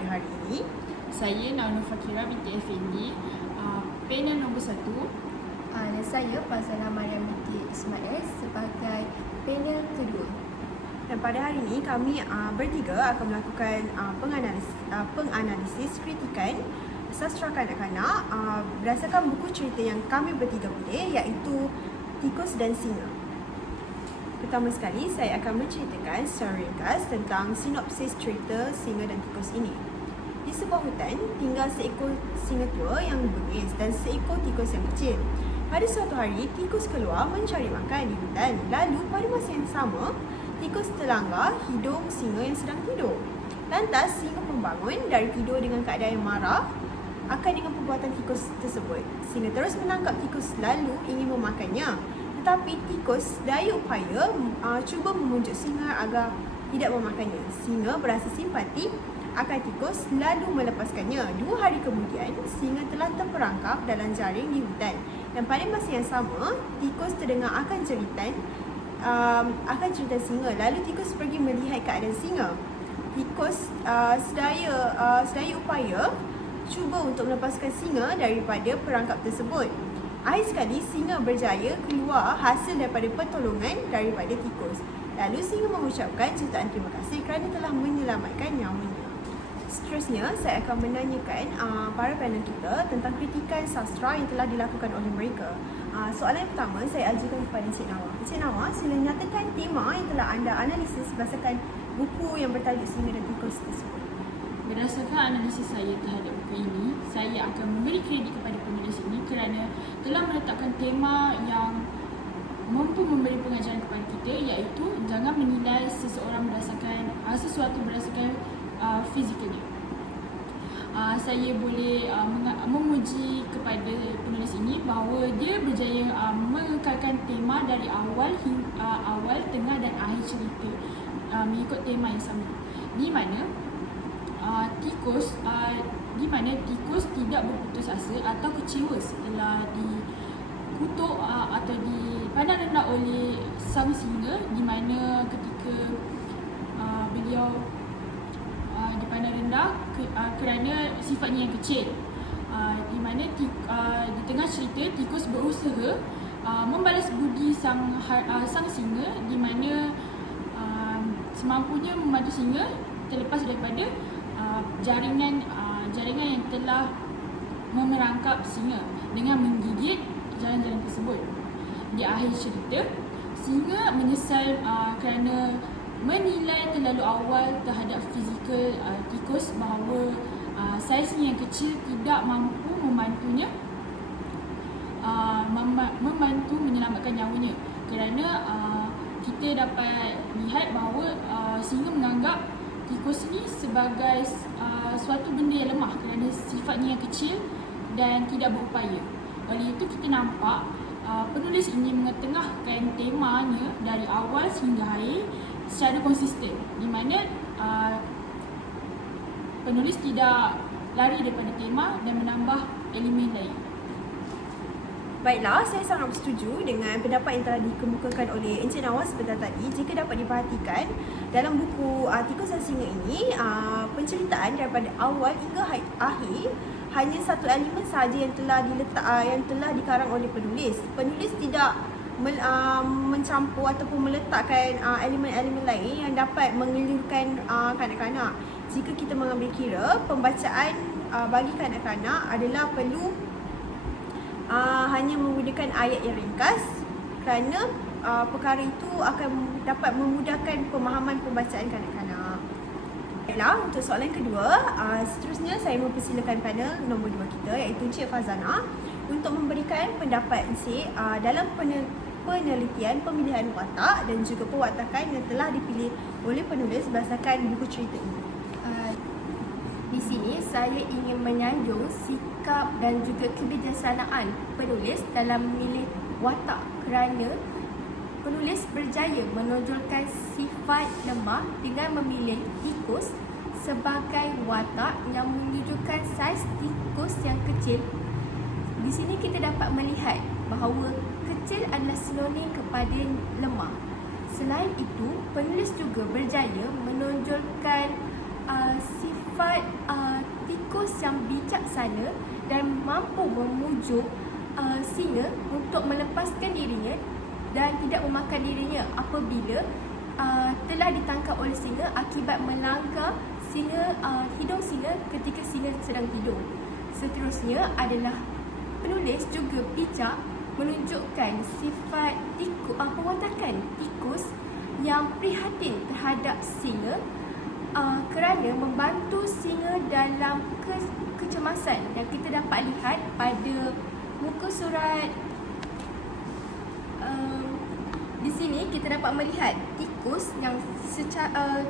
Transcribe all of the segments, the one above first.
pada hari ini. Saya Naunur Fakira binti Effendi, panel nombor 1. Dan saya Fazana Mariam binti Ismail sebagai panel kedua. Dan pada hari ini kami bertiga akan melakukan penganalisis kritikan sastra kanak-kanak berdasarkan buku cerita yang kami bertiga pilih, iaitu Tikus dan Singa. Pertama sekali, saya akan menceritakan secara ringkas tentang sinopsis cerita Singa dan Tikus ini. Di sebuah hutan, tinggal seekor singa tua yang bengis dan seekor tikus yang kecil. Pada suatu hari, tikus keluar mencari makan di hutan. Lalu, pada masa yang sama, tikus terlanggar hidung singa yang sedang tidur. Lantas, singa pun bangun dari tidur dengan keadaan yang marah akan dengan perbuatan tikus tersebut. Singa terus menangkap tikus lalu ingin memakannya. Tetapi tikus daya upaya cuba memujuk singa agar tidak memakannya. Singa berasa simpati akan tikus lalu melepaskannya. 2 hari kemudian, singa telah terperangkap dalam jaring di hutan. Dan pada masa yang sama, tikus terdengar akan jeritan singa. Lalu tikus pergi melihat keadaan singa. Tikus sedaya upaya cuba untuk melepaskan singa daripada perangkap tersebut. Akhir sekali, singa berjaya keluar hasil daripada pertolongan daripada tikus. Lalu singa mengucapkan jutaan terima kasih kerana telah menyelamatkan nyawanya. Seterusnya, saya akan menanyakan para panel kita tentang kritikan sastra yang telah dilakukan oleh mereka. Soalan yang pertama saya ajukan kepada Encik Nawa. Encik Nawa, sila nyatakan tema yang telah anda analisis berdasarkan buku yang bertajuk Singa dan Tikus tersebut. Berdasarkan analisis saya terhadap buku ini, saya akan memberi kredit kepada penulis ini kerana telah meletakkan tema yang mampu memberi pengajaran kepada kita, iaitu jangan menilai seseorang sesuatu berdasarkan fizikalnya. Saya boleh memuji kepada penulis ini bahawa dia berjaya mengekalkan tema dari awal, tengah dan akhir cerita mengikut tema yang sama. Di mana tikus tidak berputus asa atau kecewa setelah dikutuk atau dipandang rendah oleh sang singa, di mana ketika beliau dipandang rendah kerana sifatnya yang kecil. Di mana di tengah cerita tikus berusaha membalas budi sang singa, di mana semampunya membantu singa terlepas daripada jaringan yang telah memerangkap singa dengan menggigit jaring-jaring tersebut. Di akhir cerita, singa menyesal kerana menilai terlalu awal terhadap fizikal tikus, bahawa saiznya yang kecil tidak mampu membantu menyelamatkan nyawanya. Kerana kita dapat lihat bahawa singa menganggap tikus ini sebagai suatu benda yang lemah kerana sifatnya yang kecil dan tidak berupaya. Oleh itu kita nampak penulis ini mengetengahkan temanya dari awal sehingga akhir secara konsisten, di mana penulis tidak lari daripada tema dan menambah elemen lain. Baiklah, saya sangat bersetuju dengan pendapat yang telah dikemukakan oleh Encik Nawa sebentar tadi. Jika dapat diperhatikan, dalam buku Tikus dan Singa ini, penceritaan daripada awal hingga akhir hanya satu elemen sahaja yang telah dikarang oleh penulis. Penulis tidak mencampur ataupun meletakkan elemen-elemen lain yang dapat mengelirukan kanak-kanak. Jika kita mengambil kira, pembacaan bagi kanak-kanak adalah perlu hanya menggunakan ayat yang ringkas, kerana perkara itu akan dapat memudahkan pemahaman pembacaan kanak-kanak. Baiklah, untuk soalan kedua, seterusnya saya mempersilakan panel nombor 2 kita, iaitu Encik Fazana, untuk memberikan pendapat Encik dalam penelitian pemilihan watak dan juga pewatakan yang telah dipilih oleh penulis berdasarkan buku cerita ini. Di sini saya ingin menyanjung sikap dan juga kebijaksanaan penulis dalam memilih watak, kerana penulis berjaya menonjolkan sifat lemah dengan memilih tikus sebagai watak yang menunjukkan saiz tikus yang kecil. Di sini kita dapat melihat bahawa kecil adalah sinonim kepada lemah. Selain itu, penulis juga berjaya menonjolkan sifat yang bijaksana dan mampu memujuk singa untuk melepaskan dirinya dan tidak memakan dirinya apabila telah ditangkap oleh singa akibat melanggar hidung singa ketika singa sedang tidur. Seterusnya adalah penulis juga bijak menunjukkan sifat perwatakan tikus yang prihatin terhadap singa kerana membantu singa dalam kecemasan, dan kita dapat lihat pada muka surat di sini kita dapat melihat tikus yang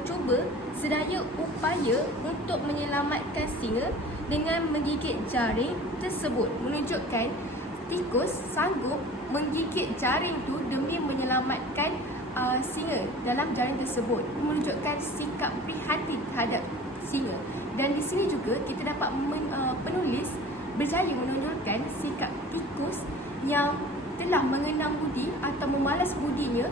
cuba sedaya upaya untuk menyelamatkan singa dengan menggigit jaring tersebut, menunjukkan tikus sanggup menggigit jaring itu demi menyelamatkan singa dalam jaring tersebut, menunjukkan sikap prihatin terhadap singa. Dan di sini juga kita dapat penulis berjaya menunjukkan sikap tikus yang telah mengenang budi atau memalas budinya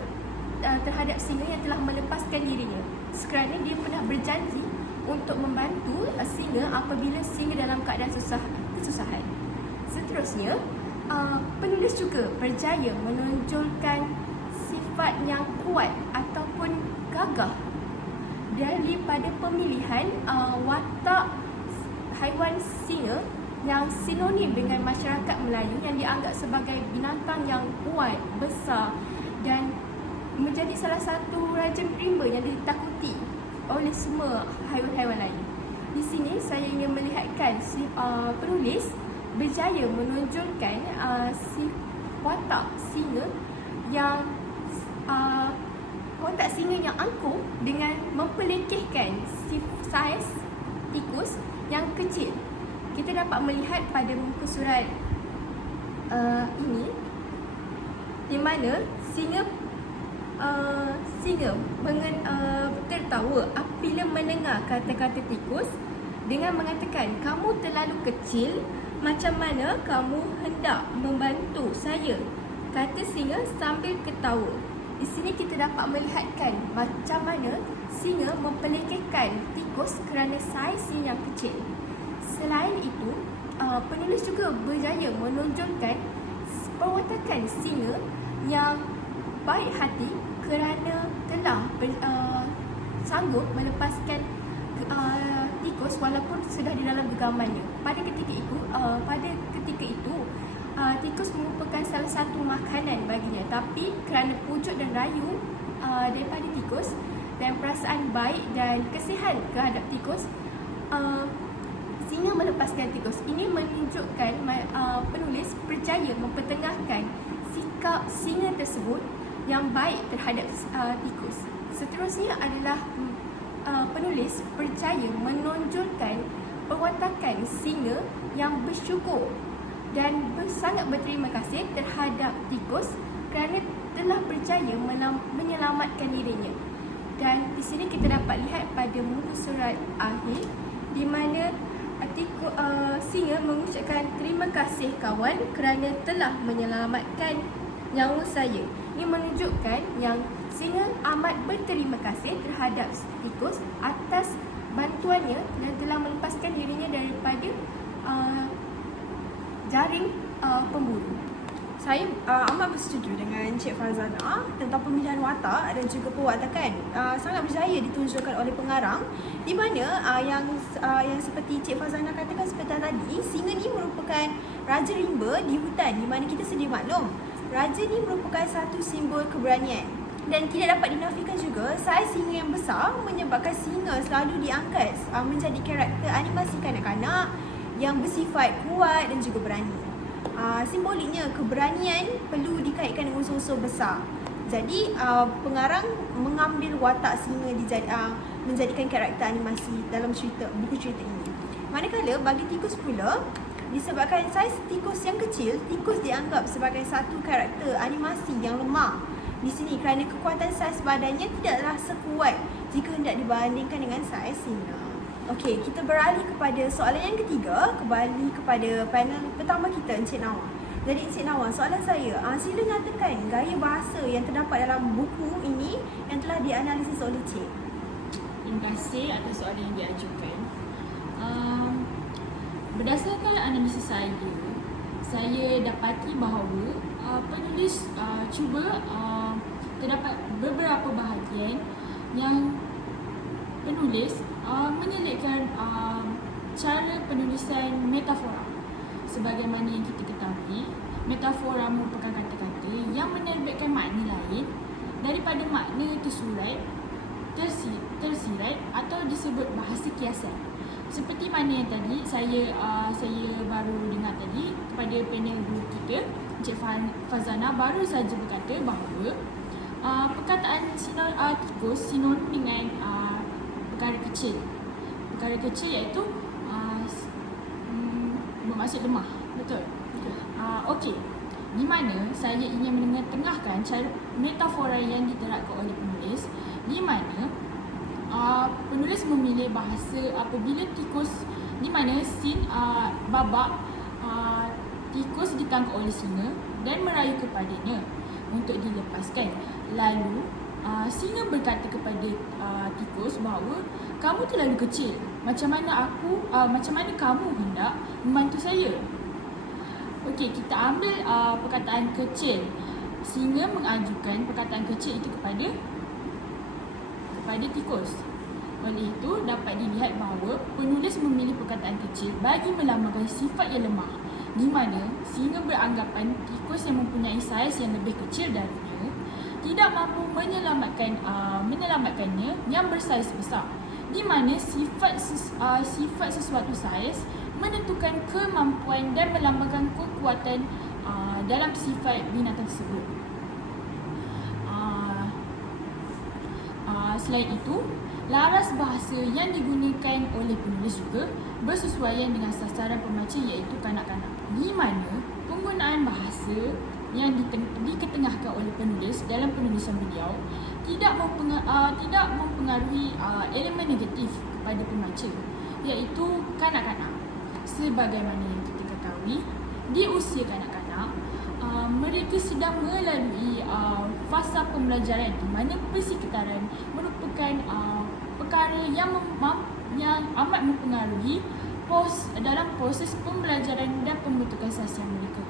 terhadap singa yang telah melepaskan dirinya, kerana dia pernah berjanji untuk membantu singa apabila singa dalam keadaan kesusahan. Seterusnya, penulis juga berjaya menonjolkan sifat yang kuat ataupun gagah daripada pemilihan watak haiwan singa yang sinonim dengan masyarakat Melayu yang dianggap sebagai binatang yang kuat, besar dan menjadi salah satu rajin rimba yang ditakuti oleh semua haiwan-haiwan lain. Di sini saya ingin melihatkan penulis berjaya menonjolkan watak singa yang angkuh dengan mempelekehkan saiz tikus yang kecil. Kita dapat melihat pada muka surat ini di mana singa tertawa apabila mendengar kata-kata tikus dengan mengatakan, "Kamu terlalu kecil, macam mana kamu hendak membantu saya?" kata singa sambil ketawa. Di sini kita dapat melihatkan macam mana singa mempelekehkan tikus kerana saiznya yang kecil. Selain itu, penulis juga berjaya menonjolkan perwatakan singa yang baik hati kerana telah sanggup melepaskan tikus walaupun sudah di dalam genggamannya. Pada ketika itu, tikus merupakan salah satu makanan baginya, tapi kerana pujuk dan rayu daripada tikus dan perasaan baik dan kasihan terhadap tikus, singa melepaskan tikus. Ini menunjukkan penulis berjaya mempertengahkan sikap singa tersebut yang baik terhadap tikus. Seterusnya adalah penulis berjaya menonjolkan perwatakan singa yang bersyukur dan sangat berterima kasih terhadap tikus kerana telah berjaya menyelamatkan dirinya. Dan di sini kita dapat lihat pada muka surat akhir di mana singa mengucapkan, "Terima kasih kawan kerana telah menyelamatkan nyawa saya." Ini menunjukkan yang singa amat berterima kasih terhadap tikus atas bantuannya dan telah melepaskan dirinya daripada jaring pemburu. Saya amat bersetuju dengan Cik Farzana tentang pemilihan watak dan juga perwatakan. Sangat berjaya ditunjukkan oleh pengarang, di mana yang seperti Cik Farzana katakan seperti tadi, singa ni merupakan raja rimba di hutan, di mana kita sedia maklum raja ni merupakan satu simbol keberanian. Dan tidak dapat dinafikan juga saiz singa yang besar menyebabkan singa selalu diangkat menjadi karakter animasi kanak-kanak yang bersifat kuat dan juga berani. Simboliknya keberanian perlu dikaitkan dengan unsur-unsur besar. Jadi pengarang mengambil watak singa menjadikan karakter animasi dalam buku cerita ini. Manakala bagi tikus pula, disebabkan saiz tikus yang kecil, tikus dianggap sebagai satu karakter animasi yang lemah. Di sini kerana kekuatan saiz badannya tidaklah sekuat jika hendak dibandingkan dengan saiz singa. Okey, kita beralih kepada soalan yang ketiga, kembali kepada panel pertama kita, Encik Nawa. Jadi Encik Nawa, soalan saya, sila nyatakan gaya bahasa yang terdapat dalam buku ini yang telah dianalisis oleh Cik. Terima kasih atas soalan yang diajukan. Berdasarkan analisis saya dapati bahawa penulis cuba terdapat beberapa bahagian yang penulis menyelitkan cara penulisan metafora. Sebagaimana yang kita ketahui, metafora merupakan kata-kata yang menerbitkan makna lain daripada makna tersurat, tersirat atau disebut bahasa kiasan. Seperti mana yang tadi saya baru dengar tadi kepada panel guru kita, Encik Fazana baru saja berkata bahawa perkataan tikus sinonim dengan perkara kecil. Perkara kecil iaitu bermaksud lemah. Betul? Okey. Di mana saya ingin menengah-tengahkan cara metafora yang diterapkan oleh penulis, di mana penulis memilih bahasa apabila tikus, di mana babak tikus ditangkap oleh singa dan merayu kepadanya untuk dilepaskan. Lalu singa berkata kepada tikus bahawa kamu terlalu kecil. Macam mana kamu hendak membantu saya? Okey, kita ambil perkataan kecil. Singa mengajukan perkataan kecil itu kepada tikus. Oleh itu, dapat dilihat bahawa penulis memilih perkataan kecil bagi melambangkan sifat yang lemah, di mana singa beranggapan tikus yang mempunyai saiz yang lebih kecil darinya tidak mampu menyelamatkannya yang bersaiz besar, di mana sifat sesuatu saiz menentukan kemampuan dan melambangkan kekuatan dalam sifat binatang tersebut. Selain itu, laras bahasa yang digunakan oleh penulis juga bersesuaian dengan sasaran pembaca iaitu kanak-kanak, di mana penggunaan bahasa yang diketengahkan oleh penulis dalam penulisan beliau tidak mempengaruhi elemen negatif kepada pembaca iaitu kanak-kanak. Sebagaimana yang kita ketahui, di usia kanak-kanak mereka sedang melalui fasa pembelajaran di mana persekitaran merupakan perkara yang amat mempengaruhi dalam proses pembelajaran dan pembentukan sasian mereka.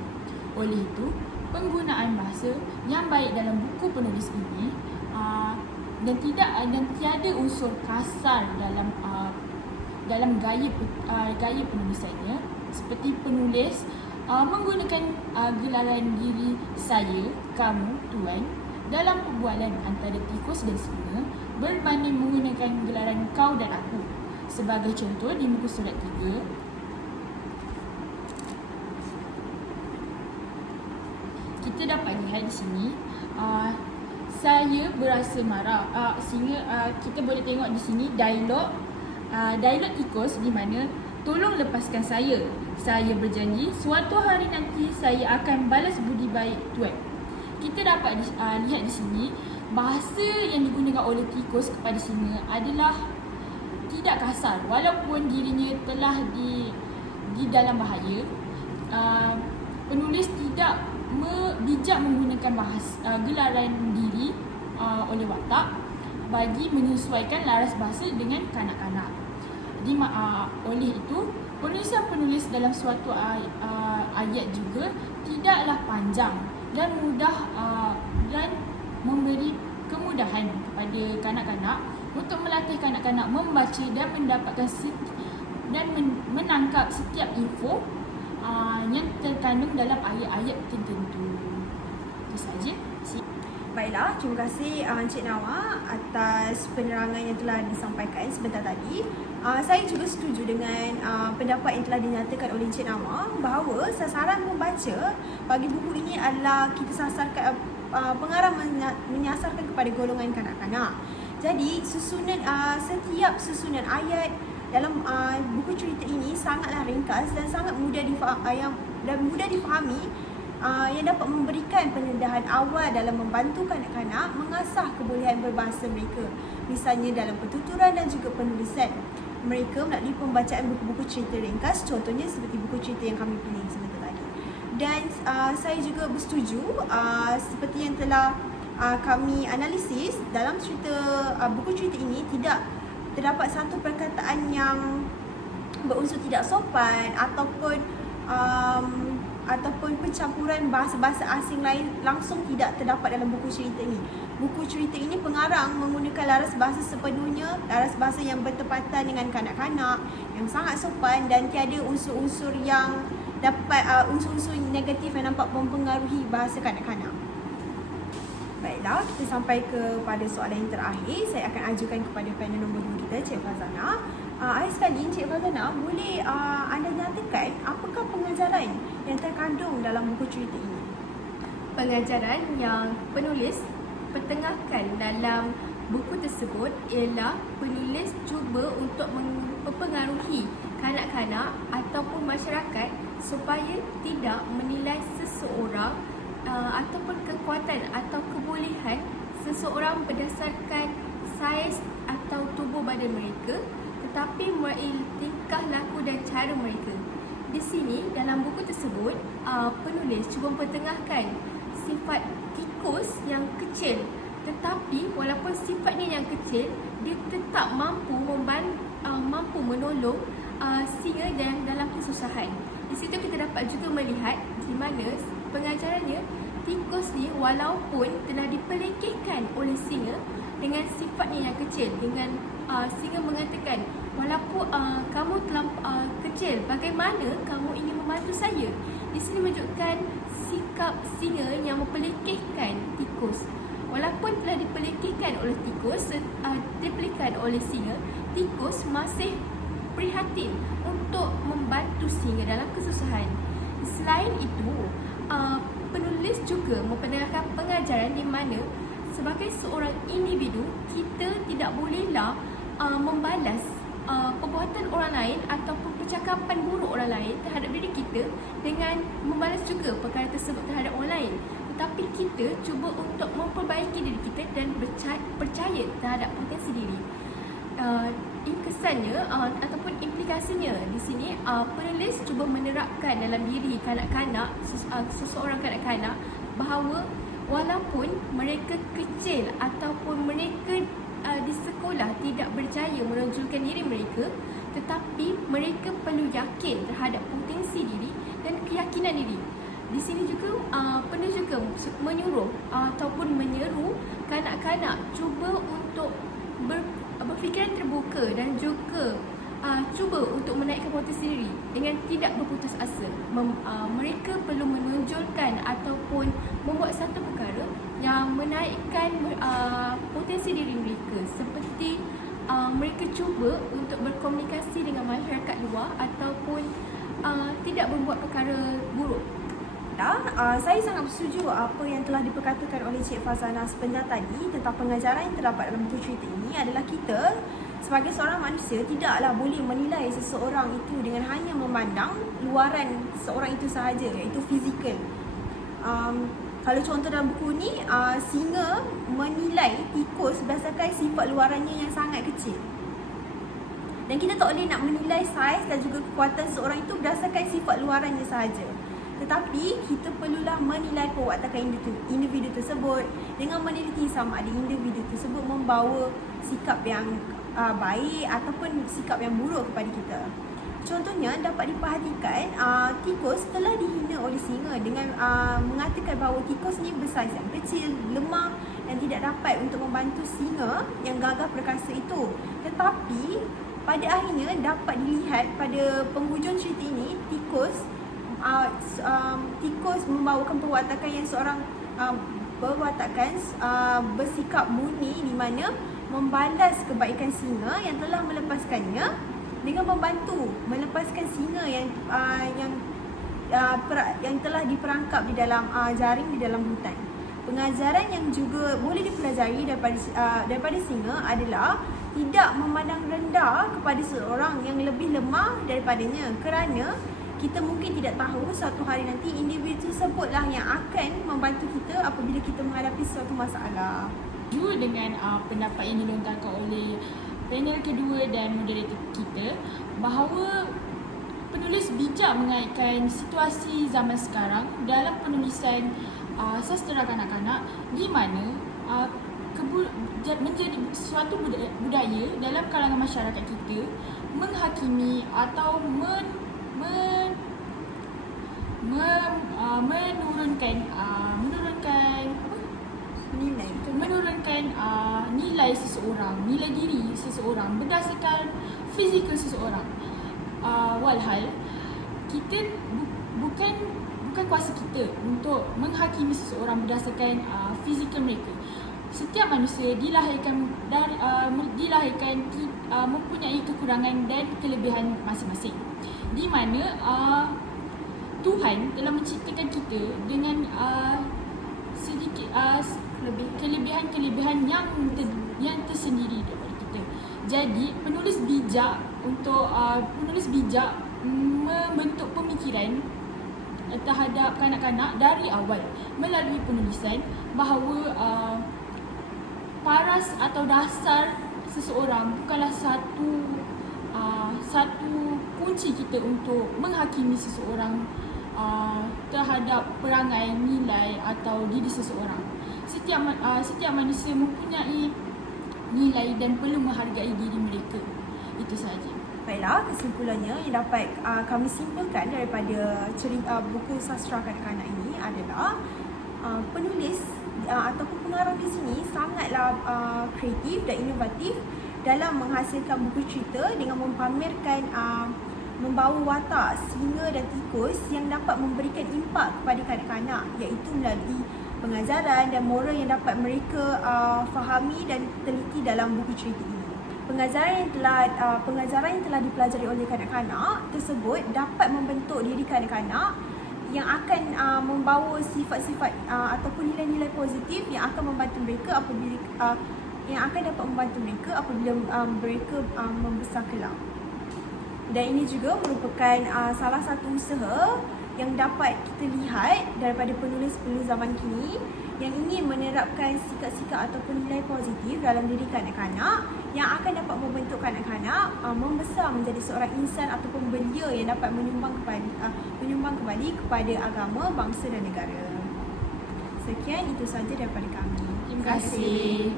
Oleh itu, penggunaan bahasa yang baik dalam buku penulis ini dan tiada unsur kasar dalam gaya penulisannya, seperti penulis menggunakan gelaran diri saya, kamu, tuan dalam perbualan antara tikus dan singa berbanding menggunakan gelaran kau dan aku. Sebagai contoh, di muka surat 3, kita dapat lihat di sini saya berasa marah, sehingga kita boleh tengok di sini dialog tikus di mana tolong lepaskan saya berjanji suatu hari nanti saya akan balas budi baik tuan. Kita dapat lihat di sini bahasa yang digunakan oleh tikus kepada singa adalah tidak kasar walaupun dirinya telah di dalam bahaya. Penulis tidak bijak menggunakan gelaran diri oleh watak bagi menyesuaikan laras bahasa dengan kanak-kanak. Oleh itu, penulisan penulis dalam suatu ayat juga tidaklah panjang dan mudah dan memberi kemudahan kepada kanak-kanak untuk melatih kanak-kanak membaca dan mendapatkan dan menangkap setiap info yang terkandung dalam ayat-ayat tertentu. Itu sahaja. Baiklah, terima kasih Encik Nawa atas penerangan yang telah disampaikan sebentar tadi. Saya juga setuju dengan pendapat yang telah dinyatakan oleh Encik Nawa bahawa sasaran membaca bagi buku ini adalah kita sasarkan, pengarah menyasarkan kepada golongan kanak-kanak. Jadi setiap susunan ayat dalam buku cerita ini sangatlah ringkas dan sangat mudah difahami, yang dapat memberikan pendedahan awal dalam membantu kanak-kanak mengasah kebolehan berbahasa mereka, misalnya dalam pertuturan dan juga penulisan mereka melalui pembacaan buku-buku cerita ringkas, contohnya seperti buku cerita yang kami pilih sebentar tadi. Dan saya juga bersetuju seperti yang telah kami analisis dalam buku cerita ini tidak terdapat satu perkataan yang berunsur tidak sopan ataupun pencampuran bahasa-bahasa asing lain langsung tidak terdapat dalam buku cerita ini. Buku cerita ini pengarang menggunakan laras bahasa sepenuhnya, laras bahasa yang bertepatan dengan kanak-kanak, yang sangat sopan dan tiada unsur-unsur yang dapat unsur-unsur negatif yang nampak mempengaruhi bahasa kanak-kanak. Baiklah, kita sampai kepada soalan yang terakhir. Saya akan ajukan kepada panel nombor 2 kita, Cik Fazana. Akhir sekali, Cik Fazana, boleh anda nyatakan apakah pengajaran yang terkandung dalam buku cerita ini? Pengajaran yang penulis pertengahkan dalam buku tersebut ialah penulis cuba untuk mempengaruhi kanak-kanak ataupun masyarakat supaya tidak menilai seseorang ataupun kekuatan atau kebolehan seseorang berdasarkan saiz atau tubuh badan mereka, tetapi tingkah laku dan cara mereka. Di sini dalam buku tersebut penulis cuba mempertengahkan sifat tikus yang kecil, tetapi walaupun sifatnya yang kecil, dia tetap mampu menolong singa yang dalam kesusahan. Di situ kita dapat juga melihat di mana pengajarannya tikus ni walaupun telah dipelekehkan oleh singa dengan sifatnya yang kecil, dengan singa mengatakan, walaupun kamu telah kecil, bagaimana kamu ingin membantu saya? Di sini menunjukkan sikap singa yang mempelekehkan tikus. Walaupun telah dipelekehkan oleh singa, tikus masih prihatin untuk membantu singa dalam kesusahan. Selain itu, penulis juga memperdengarkan pengajaran di mana sebagai seorang individu, kita tidak bolehlah membalas perbuatan orang lain ataupun percakapan buruk orang lain terhadap diri kita dengan membalas juga perkara tersebut terhadap orang lain. Tetapi kita cuba untuk memperbaiki diri kita dan percaya terhadap potensi diri. Kesannya ataupun implikasinya di sini, penulis cuba menerapkan dalam diri kanak-kanak, seseorang kanak-kanak, bahawa walaupun mereka kecil ataupun mereka di sekolah tidak berjaya menonjolkan diri mereka, tetapi mereka perlu yakin terhadap potensi diri dan keyakinan diri. Di sini juga penulis juga menyuruh ataupun menyeru kanak-kanak cuba untuk berfikiran terbuka dan juga cuba untuk menaikkan potensi diri dengan tidak berputus asa. Mereka perlu menonjolkan ataupun membuat satu perkara yang menaikkan potensi diri mereka, seperti mereka cuba untuk berkomunikasi dengan masyarakat luar ataupun tidak membuat perkara buruk. Saya sangat bersetuju apa yang telah diperkatakan oleh Cik Fazana sebentar tadi tentang pengajaran yang terdapat dalam buku cerita ini adalah kita sebagai seorang manusia tidaklah boleh menilai seseorang itu dengan hanya memandang luaran seorang itu sahaja, iaitu fizikal. Kalau contoh dalam buku ni, singa menilai tikus berdasarkan sifat luarannya yang sangat kecil. Dan kita tak boleh nak menilai saiz dan juga kekuatan seorang itu berdasarkan sifat luarannya sahaja. Tetapi kita perlulah menilai perwatakan individu tersebut dengan meneliti sama ada individu tersebut membawa sikap yang baik ataupun sikap yang buruk kepada kita. Contohnya dapat diperhatikan tikus telah dihina oleh singa dengan mengatakan bahawa tikus ni bersaiz yang kecil, lemah dan tidak dapat untuk membantu singa yang gagah perkasa itu. Tetapi pada akhirnya dapat dilihat pada penghujung cerita ini, tikus membawakan perwatakan yang seorang bersikap murni, di mana membalas kebaikan singa yang telah melepaskannya dengan membantu melepaskan singa yang telah diperangkap di dalam jaring di dalam hutan. Pengajaran yang juga boleh dipelajari daripada singa adalah tidak memandang rendah kepada seorang yang lebih lemah daripadanya, kerana kita mungkin tidak tahu suatu hari nanti individu tersebutlah yang akan membantu kita apabila kita menghadapi suatu masalah. Juga dengan pendapat yang dilontarkan oleh panel kedua dan moderator kita, bahawa penulis bijak mengaitkan situasi zaman sekarang dalam penulisan sastera kanak-kanak, di mana menjadi suatu budaya dalam kalangan masyarakat kita menghakimi atau menurunkan nilai seseorang, nilai diri seseorang berdasarkan fizikal seseorang. Walhal kita bukan kuasa kita untuk menghakimi seseorang berdasarkan fizikal mereka. Setiap manusia dilahirkan mempunyai kekurangan dan kelebihan masing-masing. Di mana Tuhan telah menciptakan kita dengan sedikit kelebihan-kelebihan yang tersendiri daripada kita. Jadi penulis bijak membentuk pemikiran terhadap kanak-kanak dari awal melalui penulisan bahawa paras atau dasar seseorang bukanlah satu kunci kita untuk menghakimi seseorang terhadap perangai, nilai atau diri seseorang. Setiap manusia mempunyai nilai dan perlu menghargai diri mereka. Itu sahaja. Baiklah, kesimpulannya yang dapat kami simpulkan daripada cerita buku sastra kanak-kanak ini adalah penulis ataupun pengarang di sini sangatlah kreatif dan inovatif dalam menghasilkan buku cerita dengan mempamerkan membawa watak singa dan tikus yang dapat memberikan impak kepada kanak-kanak, iaitu melalui pengajaran dan moral yang dapat mereka fahami dan teliti dalam buku cerita ini. Pengajaran yang telah dipelajari oleh kanak-kanak tersebut dapat membentuk diri kanak-kanak yang akan membawa sifat-sifat ataupun nilai-nilai positif yang akan membantu mereka apabila mereka membesar kelak. Dan ini juga merupakan salah satu usaha yang dapat kita lihat daripada penulis-penulis zaman kini yang ingin menerapkan sikap-sikap ataupun nilai positif dalam diri kanak-kanak yang akan dapat membentuk kanak-kanak membesar menjadi seorang insan ataupun belia yang dapat menyumbang kembali kepada agama, bangsa dan negara. Sekian, itu sahaja daripada kami. Terima kasih.